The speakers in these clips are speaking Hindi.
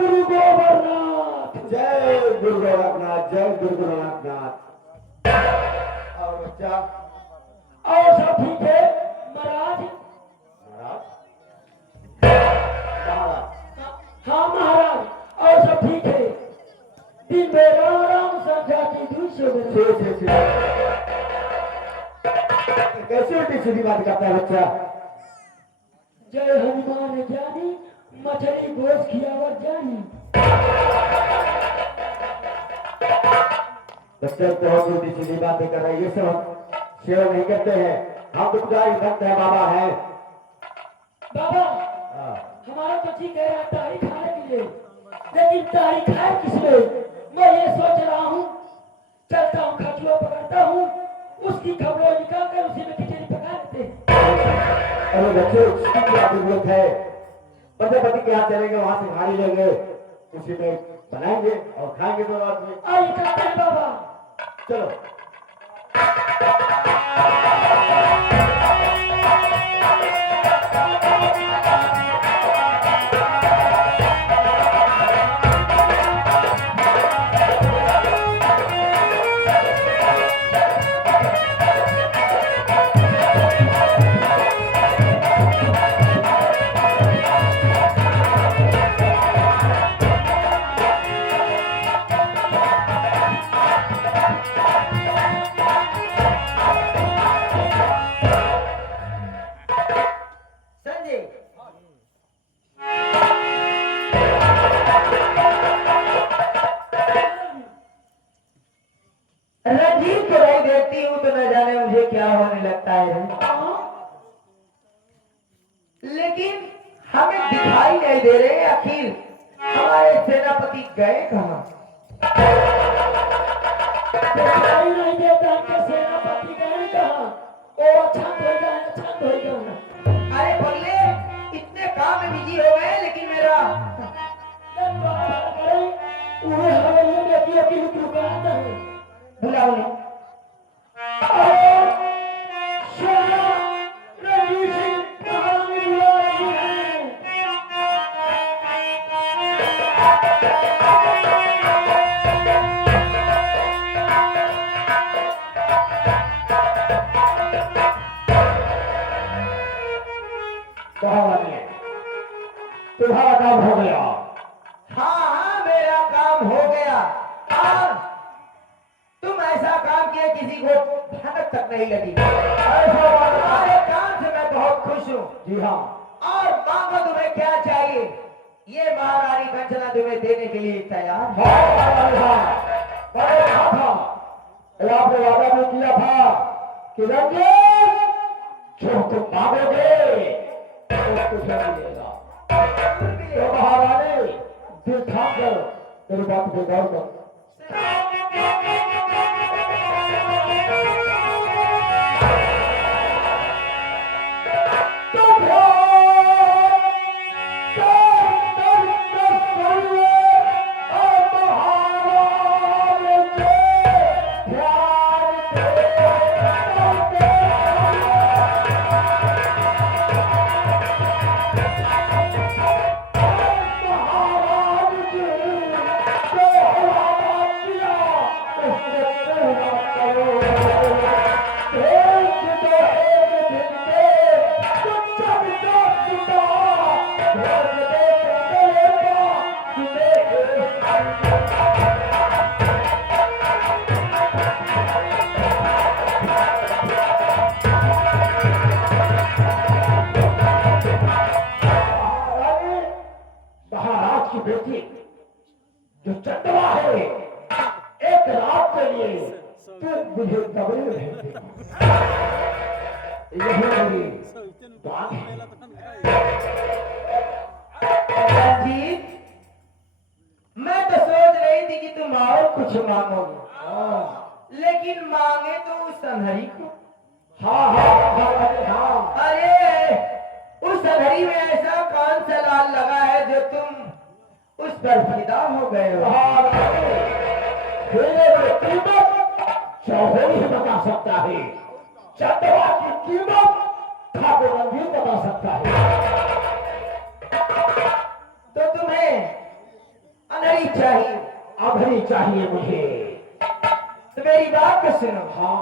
गुरु गोरखनाथ। जय गुरु गोरखनाथ, जय गुरु गोरखनाथ। और बच्चा और सब ठीक है महाराज? महाराज हाँ महाराज, और सब ठीक है। दिन में राम राम संध्या की दूसरे कैसे उल्टी सीधी बात करता है बच्चा? जय हनुमान ज्ञानी, मछली गोश खियावत जानी। बच्चे बहुत उल्टी सीधी बातें कर रहे हैं, ये सब सेवा नहीं करते हैं। हम दुखदाई भक्त है, बाबा है। बाबा हमारा पति कह रहा तारी खाने के लिए, लेकिन तारी खाए किस लिए? मैं ये सोच रहा हूँ, चलता हूँ खजुआ पकड़ता हूँ, उसकी खबरों निकाल कर उसी में खिचड़ी पका लेते हैं। अरे बच्चे उसकी क्या जरूरत है? पति के यहाँ चलेंगे, वहां से खाली लेंगे, उसी में बनाएंगे और खाएंगे दो रात में। आइए करते हैं बाबा, चलो। रंजीत को नहीं देखती हूँ तो न जाने मुझे क्या होने लगता है, लेकिन हमें दिखाई नहीं दे रहे। आखिर हमारे सेनापति गए कहाँ? दिखाई नहीं देता कि सेनापति गए कहाँ? ओ अच्छा होगा, अच्छा होगा। अरे बल्ले, इतने काम में बिजी हो गए, लेकिन मेरा उन्हें हवेली में की अकेली रुकाता है। बुलाओ नहीं। रणजीत सिंह महारानी बुला रही है। तुम्हारा काम हो गया। हाँ, मेरा काम हो गया। और तुम ऐसा काम किए किसी को भनक तक नहीं लगी। तुम्हारे काम से मैं बहुत खुश हूँ। जी हाँ। और मांगो तुम्हें क्या चाहिए, ये महारानी कंचना तुम्हें देने के लिए तैयार है। आपने वादा में किया था कि रंजीत जो तुम मांगोगे उसको मिलेगा। तो महारानी दिल थाम कर मेरी बात पे गौर कर। जो चंदवा है, एक रात के लिए तू मुझे कमरे में भेज दे। यही मेरी बात है। रंजीत, मैं तो सोच रही थी कि तुम और कुछ मांगोगे, लेकिन मांगे तो उस अनहरी को। हाँ। अरे उस अनहरी में ऐसा कौन सा लाल लगा है जो तुम उस पर फिदा हो गए हो? कीमत चौधरी ही बता सकता है, चंदवा की कीमत ठाकुर रंजीत बता सकता है। तो तुम्हें चाहिए। अभी चाहिए मुझे। तो मेरी बात को सुनो। हाँ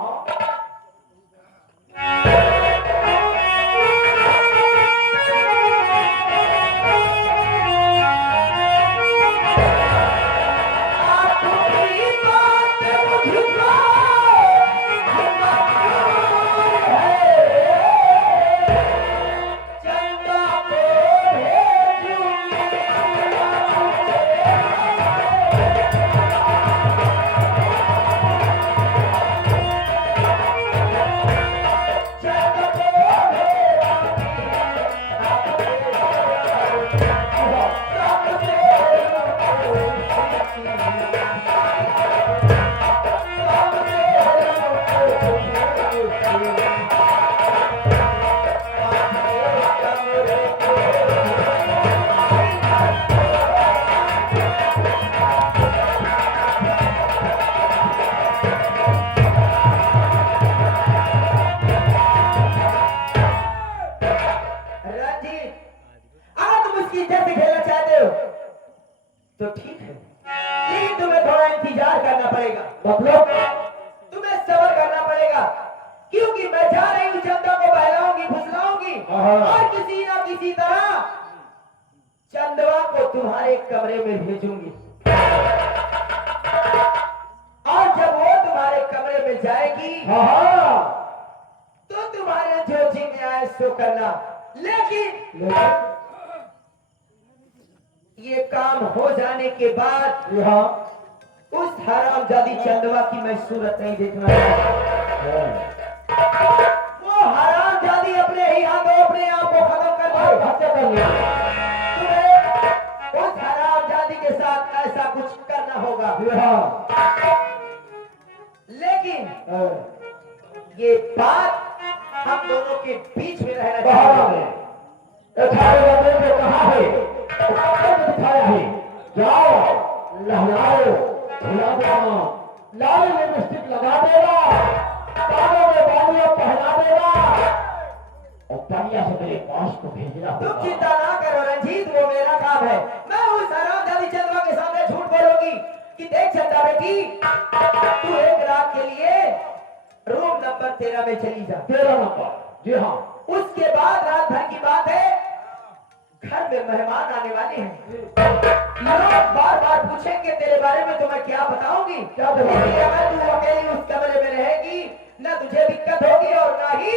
आपकी बात मुझको मंजूर है, चंदा को भेजूंगी। रंजीत, अगर तुम इसकी इज्जत से खेलना चाहते हो तो ठीक है, लेकिन तुम्हें थोड़ा इंतजार करना पड़ेगा। मतलब तुम्हें सब्र करना पड़ेगा, क्योंकि मैं जा रही हूँ, चंदा को बहलाऊंगी, फुसलाऊंगी और किसी ना किसी तरह चंदवा को तुम्हारे कमरे में भेजूंगी। और जब वो तुम्हारे कमरे में जाएगी हाँ तो तुम्हारे जो जी में आए सो करना, लेकिन ये काम हो जाने के बाद हाँ उस हरामजादी चंदवा की मैं सूरत नहीं देखना चाहता। वो हरामजादी अपने ही हाथों अपने आप को खत्म कर दे। हत्या कर लिया। तुम्हें उस हरामजादी के साथ ऐसा कुछ करना होगा, लेकिन ये बात हम दोनों के बीच में रहना चाहिए। कहाँ है? दिखाया है। जाओ लहलाओ खिला देना, लाल लिपस्टिक लगा देगा, कानों में बालियां पहना देगा और बढ़िया से मेरे पास को भेजना तुम होगा। चिंता ना करो रंजीत, वो मेरा काम है। मैं उस हरामजादी चंदवा के सामने झूठ बोलूंगी कि देख चंदा बेटी, तू एक रात के लिए रूम नंबर 13 में चली जा। 13 नंबर? जी हाँ। उसके बाद रात भर की बात है, घर में मेहमान आने वाले हैं। लोग बार बार पूछेंगे तेरे बारे में, तो मैं क्या बताऊंगी? क्या बताऊंगी? इसलिए अगर तू अकेली उस कमरे में रहेगी, ना तुझे दिक्कत होगी और ना ही,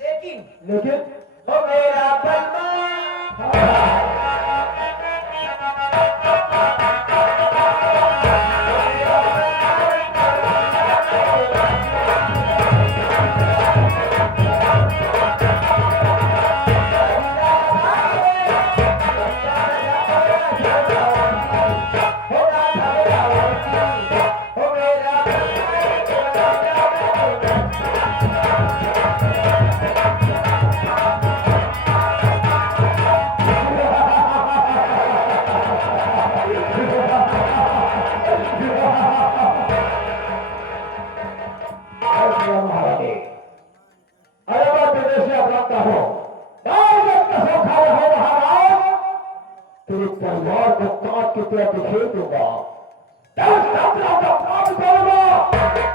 लेकिन वो मेरा बलमा परिवार को काट के तेरा दिखे दूंगा। 10 यात्रा का काम करूंगा,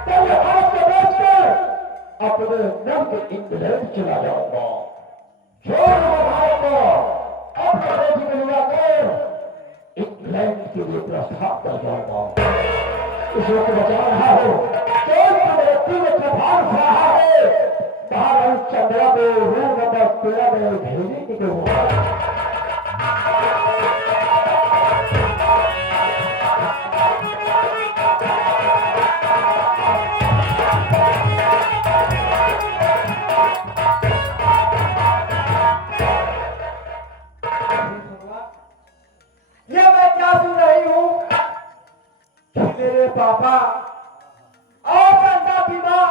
तेरे हाथ को बेच कर अपने नर्क इंग्लैंड चला जाऊंगा। छोड़ भारत को अपने बेटी को लिया कर इंग्लैंड के लिए प्रस्थान कर जाऊंगा। इस वक्त बचा रहा हो, मेरे तीन प्रभाव रहा है, बाहर चंद्रा को रूम नंबर 13 में भेजने की जरूरत। ये मैं क्या सुन रही हूँ कि मेरे पापा और चंदा की माँ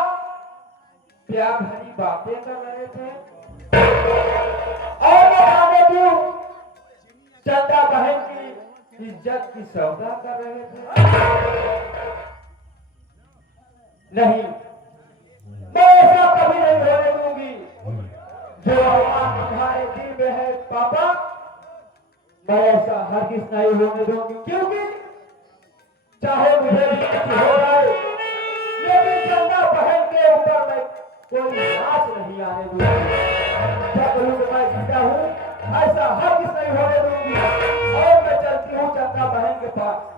प्यार भरी बातें कर रहे थे, और बता देती हूँ चंदा बहन की इज्जत की सौदा कर रहे थे। नहीं, मैं ऐसा कभी नहीं होने दूंगी। जो आवाज तुम्हारे दिल में है पापा, मैं ऐसा हरगिज नहीं होने दूंगी, क्योंकि चाहे मुझे भी कुछ हो जाए, लेकिन चंदा बहन के ऊपर मैं कोई नाच नहीं आने दूंगी। जब लोग मैं जीता हूँ, ऐसा हरगिज नहीं होने दूंगी। और मैं चलती हूँ चंदा बहन के पास।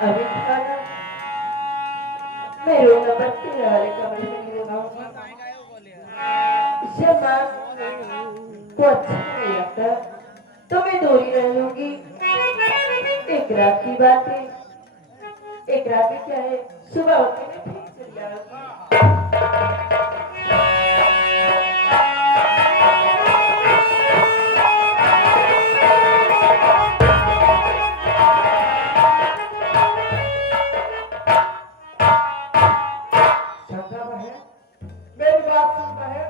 अभी खाना मैं रोना बच्चे वाले कमरे में नहीं लगाऊंगी। जब माँ को अच्छा नहीं लगता तो मैं दूरी रहूंगी। एक रात की बात है, एक रात में क्या है, सुबह होते मैं फिर चली आऊंगी। चंदा बहन, मेरी बात सुन बहन।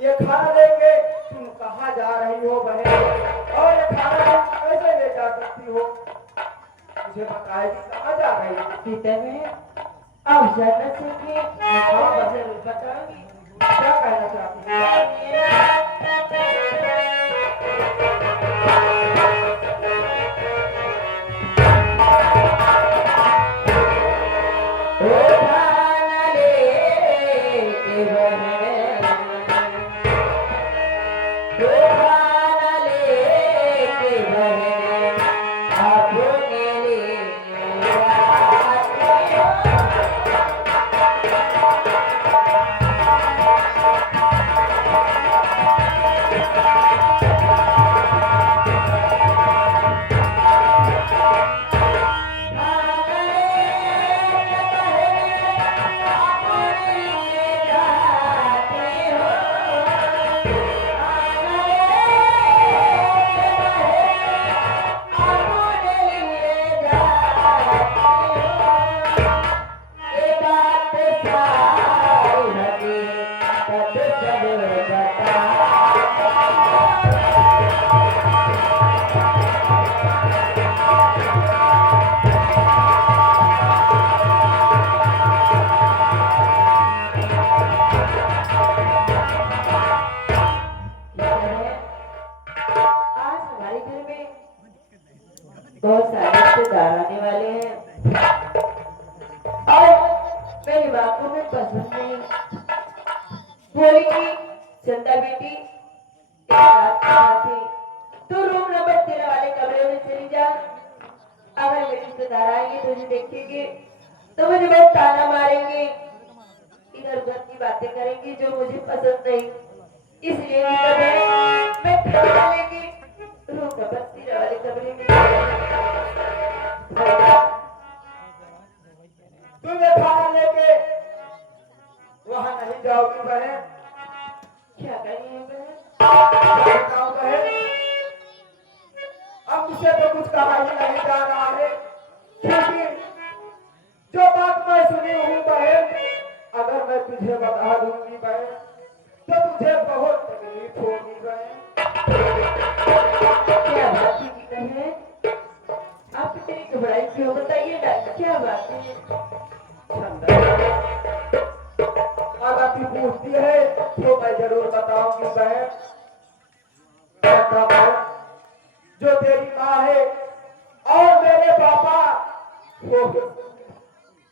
ये खाना देंगे, तुम कहाँ जा रही हो बहन? और ये खाना तुम कैसे ले जा सकती हो? मुझे बताएगी कहाँ जा रही हो? सीता में आप जानना चाहिए, आप जरूर बताऊंगी। क्या कहना चाहती हो? नंदा बेटी एक बात कहना थी। तू रूम नंबर 13 वाले कमरे में चली जा। अगर मेरे रिश्तेदार आएंगे तुझे देखेंगे तो मुझे बहुत ताना मारेंगे, इधर उधर की बातें करेंगे जो मुझे पसंद नहीं। इसलिए मैं खाना लेके रूम नंबर 13 वाले कमरे में तुम्हें खाना लेके वहां नहीं जाओगी बहन। क्या करेंगे बहन? बताओ बहन, अब मुझसे तो कुछ कहा ही नहीं जा रहा है, क्योंकि जो बात मैं सुनी हूँ बहन, अगर मैं तुझे बता दूंगी बहन तो तुझे बहुत तकलीफ होगी बहन। क्या बात है की बहन? आप इतनी घबराई क्यों? बताइए ना क्या बात है? अगर तू पूछती है तो मैं जरूर बताऊंगी बहन। ऐसा बहन, जो तेरी माँ है और मेरे पापा वो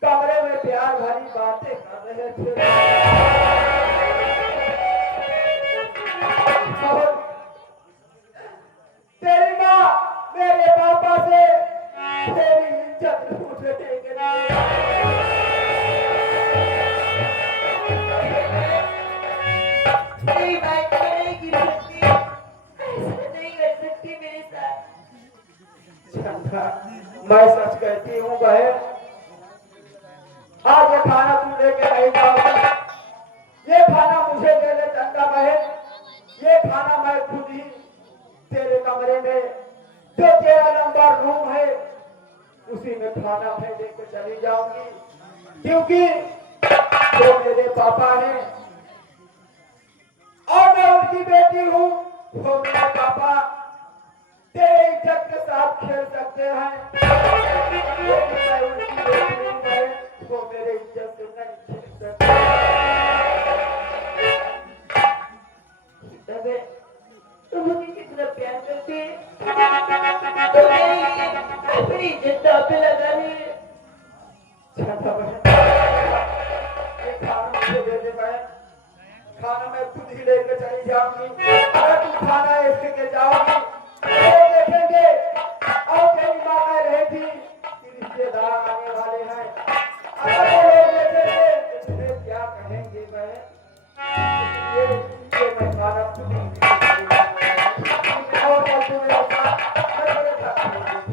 कमरे में प्यार भरी बातें कर रहे थे और तेरी माँ मेरे पापा से तेरी इज्जत लूटने के लिए नहीं बात नहीं की सकती, ऐसा नहीं कर सकती मेरे साथ। चंदा, मैं सच कहती हूँ बहन, आज ये खाना तू लेके नहीं जाओगी। ये खाना मुझे दे दे चंदा बहन। ये खाना मैं खुद ही तेरे कमरे में जो तेरा नंबर रूम है उसी में खाना मैं लेके चली जाऊंगी, क्योंकि जो मेरे पापा हैं और मैं उनकी बेटी हूँ, वो मेरे पापा तेरे इज्जत के साथ खेल सकते हैं, लेकिन मैं उनकी बेटी हूँ बहन, वो मेरे इज्जत से नहीं खेल सकते। तबे तो मुझे कितना प्यार करते हैं, तो मेरी अपनी इज्जत दांव पे लगा ली। चंदा बहन, ये खाना मुझे दे दे बहन। खाना मैं खुद ही लेके चली जाऊंगी। अगर तू खाना ऐसे के जाओगी तो वो देखेंगे और तेरी माँ कह रही थी कि रिश्तेदार आने वाले हैं। अगर वो लोग देखेंगे तो तुझे क्या कहेंगे बहन? इसलिए मैं खाना खुद ही लेके चली जाऊंगी। और कल तू मेरे साथ मैं तेरे साथ रहूंगी।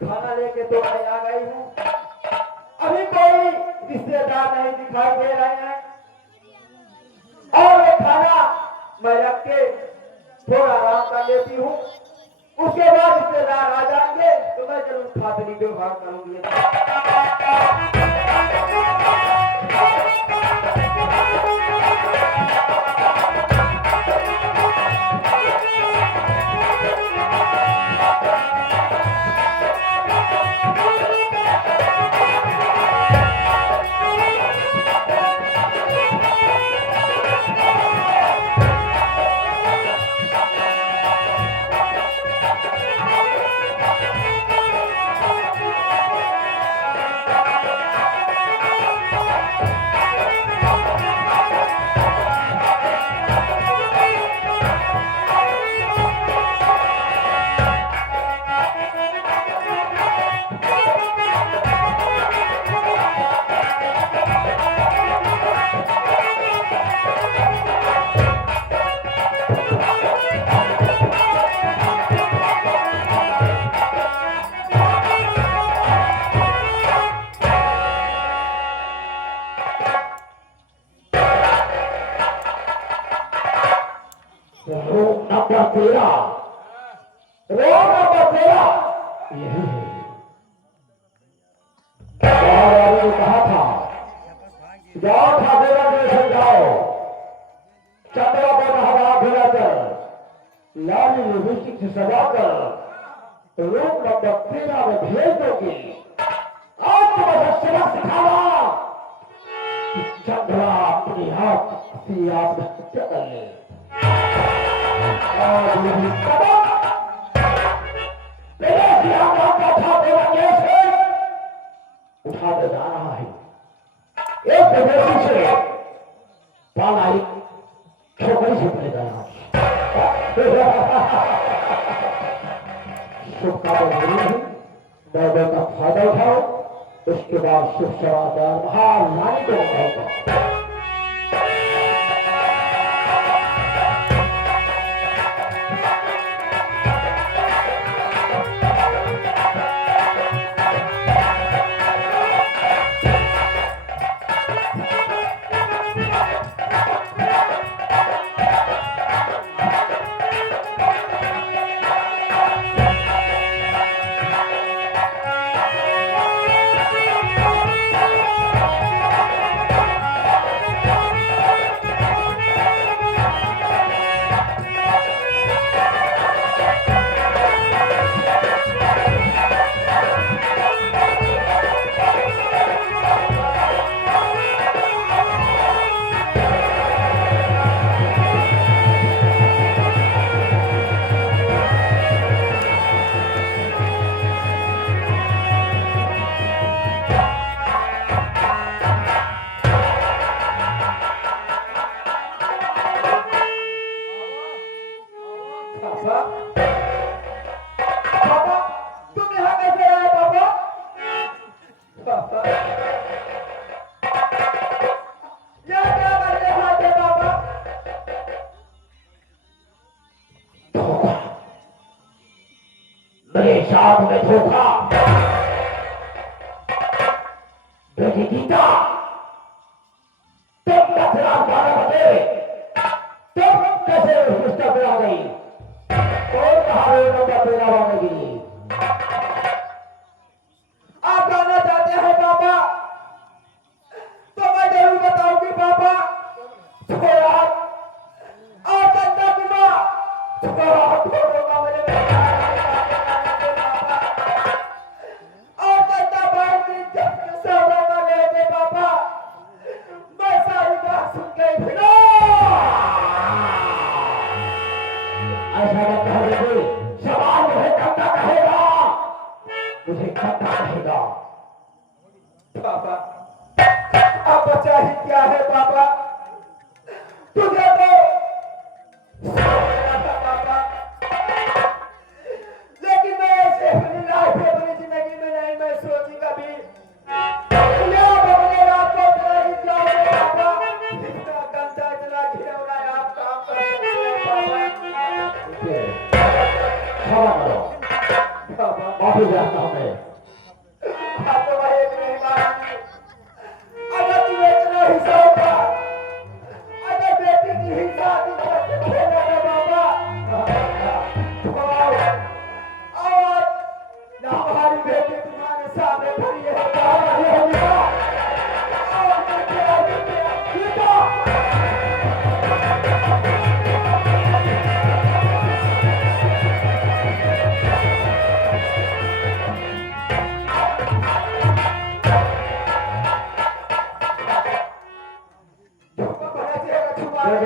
खाना लेके तो मैं आ गई हूँ, अभी कोई रिश्तेदार नहीं दिखाई दे रहे हैं और ये खाना मैं रख के थोड़ा आराम कर लेती हूँ। उसके बाद रिश्तेदार आ जाएंगे तो मैं जरूर खातरी व्यवहार करूंगी। 13, रोड नंबर 13 यही है। महारानी ने कहा था जाओ ठाकुर में समझाओ, चंद्रा को नहवा धुलाकर लाली लिपस्टिक से सजाकर रूप नंबर 13 में भेज दोगे। आज तो बस सबक सिखाना कि चंद्रा अपनी आप अपनी आप में हत्या कर ले। आज यही सबक मेरे सियाम का था तेरा कैसे उठा दे जा रहा है। एक विदेशी से पाला एक छोकरी से पड़ेगा यहाँ शुभ कार्य नहीं है, दर्द का फायदा उठाओ, उसके बाद शुभ समाचार महारानी को बताऊंगा। मेरे साथ में धोखा बेटी गीता तुम रात 12 बजे तुम कैसे रिश्ता पे आ गई और कहा नंबर 13 आने के लिए आप जाना चाहते हैं पापा तो मैं जरूर बताऊंगी पापा। थोड़ा और चंदा की माँ थोड़ा का मुझे और चंदा भाई की जब सौदा का ले दे पापा मैं सारी बात सुन गई फिर ऐसा मत कहो, सवाल मुझे चंदा कहेगा, मुझे चंदा कहेगा। पापा अब बचा ही क्या है पापा, तुझे तो सोचना था पापा, लेकिन मैं ऐसे अपनी लाइफ में अपनी जिंदगी में नहीं मैं सोची कभी तुझे अब अपने रात को तेरा ही जाओगे पापा। इतना गंदा इतना घिनौना आप काम करते हैं पापा। क्षमा करो, पापा माफी चाहता हूं मैं। आप तो भाई एक नहीं मानेंगे, अगर तुम्हें इतना ही शौक था, अगर बेटी की ही शादी करके खेला था बाबा और हमारी बेटी तुम्हारे सामने खड़ी है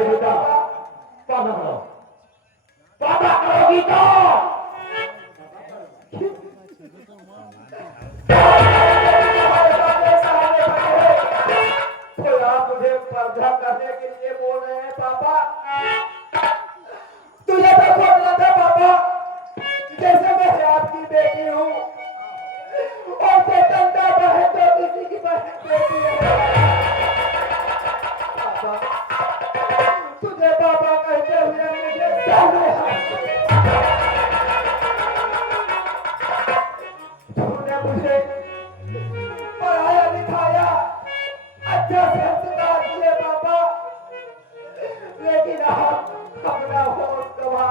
गीता पाना करो गीता। तो आप मुझे पर्दा करने के लिए बोल रहे हैं पापा। तुझे तो सोचना था पापा जैसे मैं आपकी बेटी हूँ और चंदा बहन तो किसी की बहन बेटी है पापा। तुझे पापा कहते हुए मुझे तूने मुझे पढ़ाया लिखाया अच्छा संस्कार दिए पापा, लेकिन आप अपना होश गवा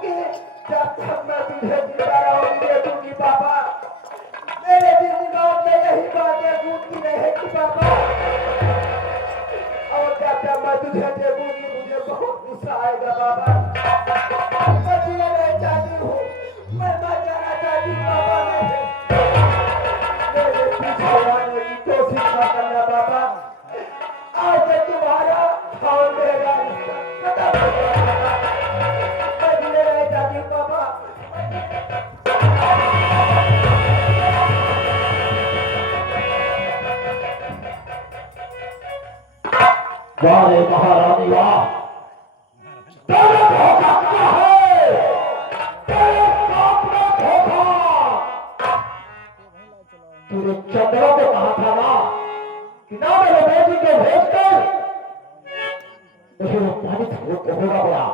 दूंगी, जब तक मैं तुझे जिंदा रहूंगी दे दूंगी पापा। मेरे दिल दिमाग में यही बातें घूमती रहेगी पापा। और जब तक मैं तुझे देखूंगी मुझे बहुत गुस्सा आएगा पापा। मैं जीना नहीं चाहती हूँ, मैं मर जाना चाहती हूँ पापा। मेरे पीछे आने की कोशिश न करना पापा। आज से तुम्हारा और मेरा रिश्ता खत्म हो गया पापा। मैं जीना नहीं चाहती हूँ पापा। वाह रे महारानी वाह, तेरे धोखा क्या है, तेरे बाप ने धोखा। तूने चंद्रों को कहा था ना कि ना मेरे बेटी को भेज कर उसे वो पानी होगा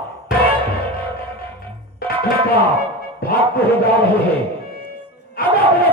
बड़ा भागते हुए जा रहे हैं। अब अपने